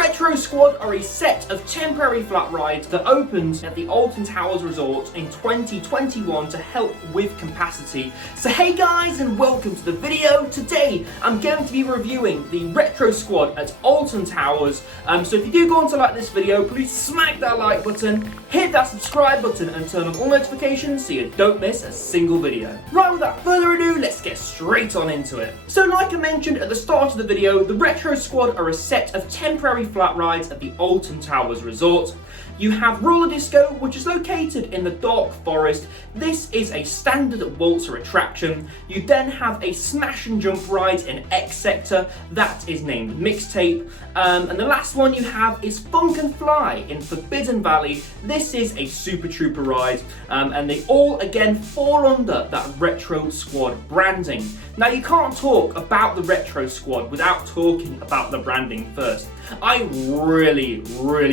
Retro Squad are a set of temporary flat rides that opened at the Alton Towers Resort in 2021 to help with capacity. So hey guys, and welcome to the video. Today I'm going to be reviewing the Retro Squad at Alton Towers. So if you do go on to like this video, please smack that like button, hit that subscribe button and turn on all notifications so you don't miss a single video. Right, without further ado, let's get straight on into it. So like I mentioned at the start of the video, the Retro Squad are a set of temporary flat rides at the Alton Towers Resort. You have Roller Disco, which is located in the Dark Forest. This is a standard waltzer attraction. You then have a smash and jump ride in X Sector, that is named Mixtape. And the last one you have is Funk and Fly in Forbidden Valley. This is a Super Trooper ride, and they all again fall under that Retro Squad branding. Now you can't talk about the Retro Squad without talking about the branding first. I really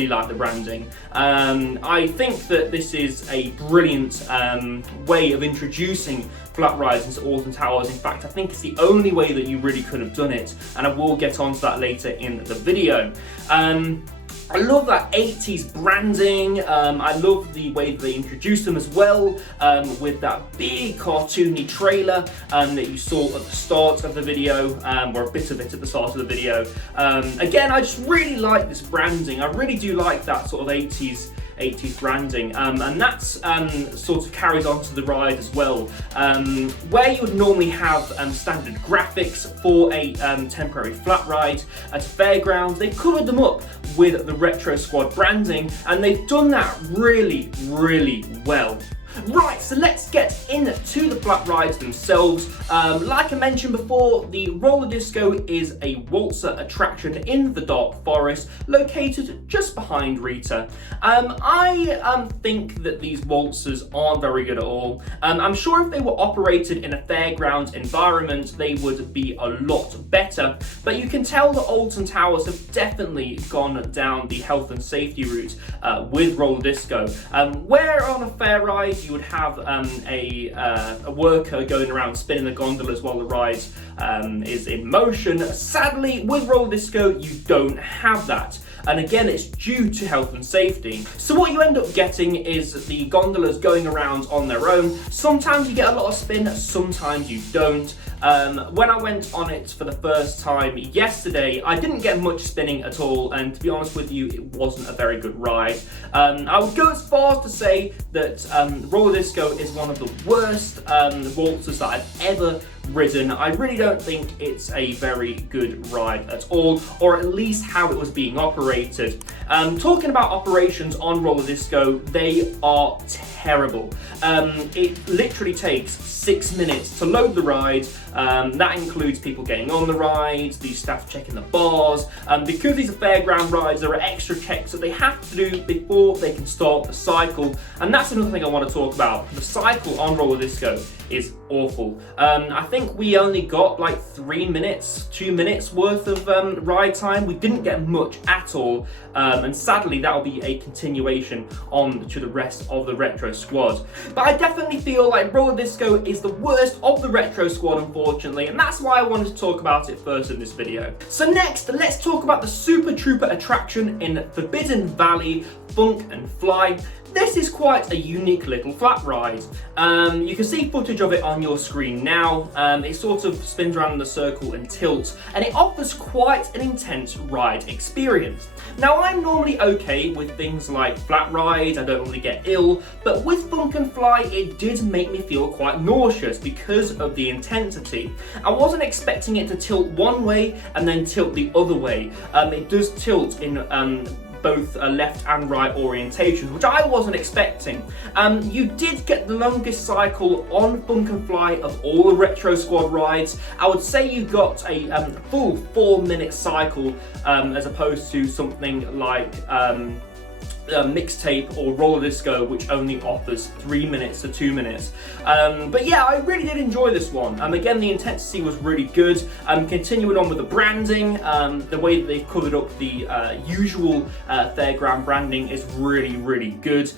like the branding. I think that this is a brilliant way of introducing flat rides into Alton Towers. In fact, I think it's the only way that you really could have done it, and I will get onto that later in the video. I love that 80s branding. I love the way that they introduced them as well, with that big cartoony trailer that you saw at the start of the video, or a bit of it at the start of the video. Again, I just really like this branding. I really do like that sort of 80s branding, and that's sort of carried on to the ride as well. Where you would normally have standard graphics for a temporary flat ride at a fairground, they've covered them up with the Retro Squad branding, and they've done that really well. Right, so let's get into the flat rides themselves. Like I mentioned before, the Roller Disco is a waltzer attraction in the Dark Forest, located just behind Rita. I think that these waltzers aren't very good at all. I'm sure if they were operated in a fairground environment, they would be a lot better. But you can tell that Alton Towers have definitely gone down the health and safety route with Roller Disco. Where on a fair ride, you would have a worker going around spinning the gondolas while the ride is in motion. Sadly, with Roller Disco, you don't have that. And again, it's due to health and safety. So what you end up getting is the gondolas going around on their own. Sometimes you get a lot of spin, sometimes you don't. When I went on it for the first time yesterday, I didn't get much spinning at all, and to be honest with you, it wasn't a very good ride. I would go as far as to say that Roller Disco is one of the worst waltzers that I've ever ridden. I really don't think it's a very good ride at all, or at least how it was being operated. Talking about operations on Roller Disco, they are terrible. It literally takes 6 minutes to load the ride. That includes people getting on the ride, the staff checking the bars. Because these are fairground rides, there are extra checks that they have to do before they can start the cycle. And that's another thing I want to talk about. The cycle on Roller Disco is awful. I think we only got like 2 minutes worth of ride time. We didn't get much at all. And sadly, that'll be a continuation on to the rest of the Retro Squad. But I definitely feel like Roller Disco is the worst of the Retro Squad, unfortunately, and that's why I wanted to talk about it first in this video. So next, let's talk about the Super Trooper attraction in Forbidden Valley, Funk and Fly. This is quite a unique little flat ride. You can see footage of it on your screen now. It sort of spins around in a circle and tilts, and it offers quite an intense ride experience. Now, I'm normally okay with things like flat rides, I don't really get ill, but with Funk and Fly, it did make me feel quite nauseous because of the intensity. I wasn't expecting it to tilt one way and then tilt the other way. It does tilt in both left and right orientations, which I wasn't expecting. You did get the longest cycle on Funk and Fly of all the Retro Squad rides. I would say you got a full 4-minute cycle as opposed to something like Mixtape or Roller Disco, which only offers 3 minutes to 2 minutes. But yeah, I really did enjoy this one. Again, the intensity was really good. Continuing on with the branding, the way that they've covered up the usual fairground branding is really good.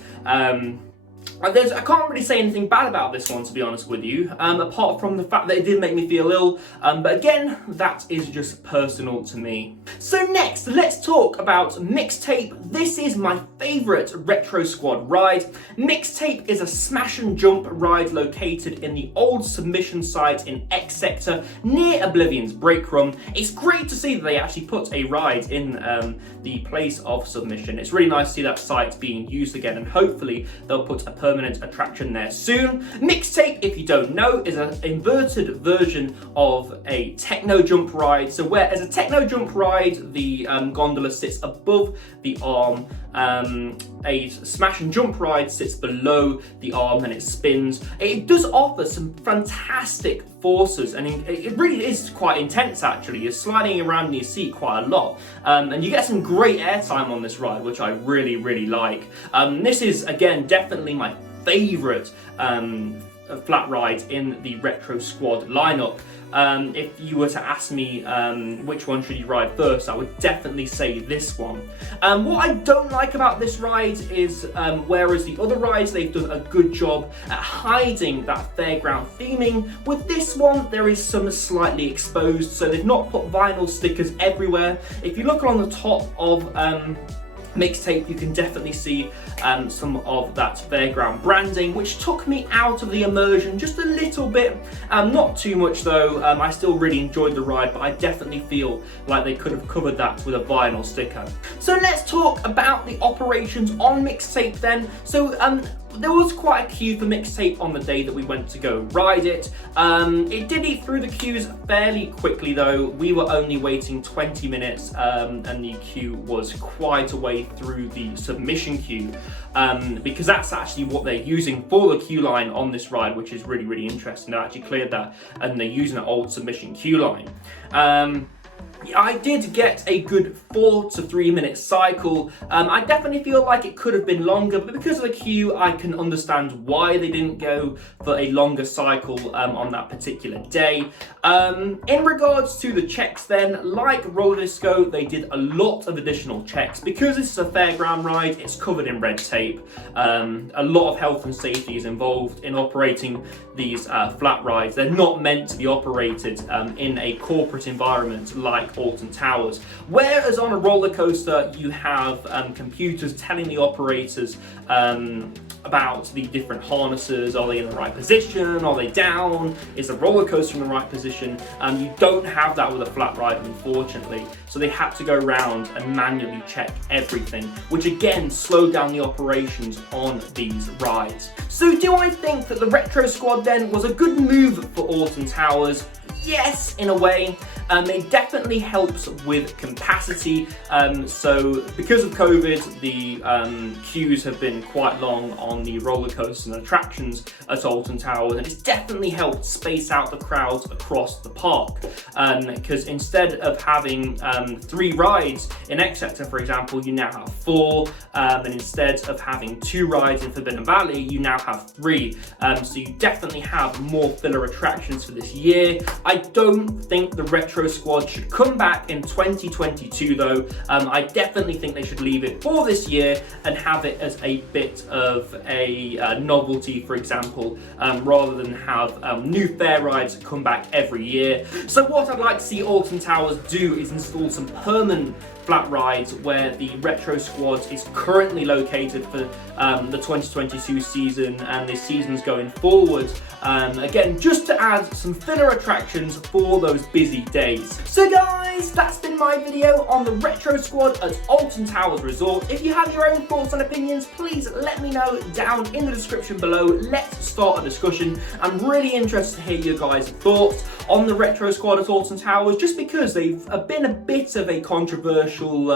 I can't really say anything bad about this one, to be honest with you, apart from the fact that it did make me feel ill, but again, that is just personal to me. So next, let's talk about Mixtape. This is my favourite Retro Squad ride. Mixtape is a smash and jump ride located in the old submission site in X Sector, near Oblivion's break room. It's great to see that they actually put a ride in the place of submission. It's really nice to see that site being used again, and hopefully they'll put a permanent attraction there soon. Mixtape, if you don't know, is an inverted version of a techno jump ride. So whereas a techno jump ride, the gondola sits above the arm, a smash and jump ride sits below the arm and it spins. It does offer some fantastic forces, and it really is quite intense actually. You're sliding around in your seat quite a lot, and you get some great airtime on this ride, which I really, really like. This is, again, definitely my favourite flat ride in the Retro Squad lineup. If you were to ask me which one should you ride first, I would definitely say this one. What I don't like about this ride is, whereas the other rides, they've done a good job at hiding that fairground theming, with this one there is some slightly exposed, so they've not put vinyl stickers everywhere. If you look along the top of Mixtape, you can definitely see some of that fairground branding, which took me out of the immersion just a little bit. Not too much though. I still really enjoyed the ride, but I definitely feel like they could have covered that with a vinyl sticker. So let's talk about the operations on Mixtape then. So there was quite a queue for Mixtape on the day that we went to go ride it. It did eat through the queues fairly quickly though. We were only waiting 20 minutes and the queue was quite a way through the submission queue, because that's actually what they're using for the queue line on this ride, which is really, really interesting. They actually cleared that and they're using an old submission queue line. I did get a good 4 to 3 minute cycle. I definitely feel like it could have been longer, but because of the queue, I can understand why they didn't go for a longer cycle on that particular day. In regards to the checks then, like Roller Disco, they did a lot of additional checks. Because this is a fairground ride, it's covered in red tape. A lot of health and safety is involved in operating these flat rides. They're not meant to be operated in a corporate environment like Alton Towers. Whereas on a roller coaster, you have computers telling the operators about the different harnesses. Are they in the right position? Are they down? Is the roller coaster in the right position? You don't have that with a flat ride, unfortunately. So they had to go around and manually check everything, which again slowed down the operations on these rides. So do I think that the Retro Squad then was a good move for Alton Towers? Yes, in a way. It definitely helps with capacity. So because of COVID, the queues have been quite long on the roller coasters and attractions at Alton Towers, and it's definitely helped space out the crowds across the park. Because instead of having 3 rides in X Sector, for example, you now have 4, and instead of having 2 rides in Forbidden Valley, you now have 3. So you definitely have more filler attractions for this year. I don't think the Retro Squad should come back in 2022 though. I definitely think they should leave it for this year and have it as a bit of a novelty, for example, rather than have new fair rides come back every year. So what I'd like to see Alton Towers do is install some permanent flat rides where the Retro Squad is currently located for the 2022 season and the seasons going forward. Again, just to add some filler attractions for those busy days. So guys, that's been my video on the Retro Squad at Alton Towers Resort. If you have your own thoughts and opinions, please let me know down in the description below. Let's start a discussion. I'm really interested to hear your guys' thoughts on the Retro Squad at Alton Towers, just because they've been a bit of a controversial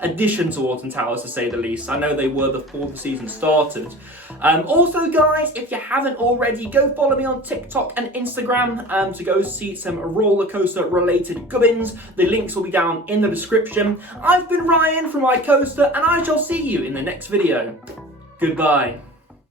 addition to Alton Towers, to say the least. I know they were before the season started. Also guys, if you haven't already, go follow me on TikTok and Instagram to go see some roller coaster related gubbins. The links will be down in the description. I've been Ryan from iCoaster, and I shall see you in the next video. Goodbye.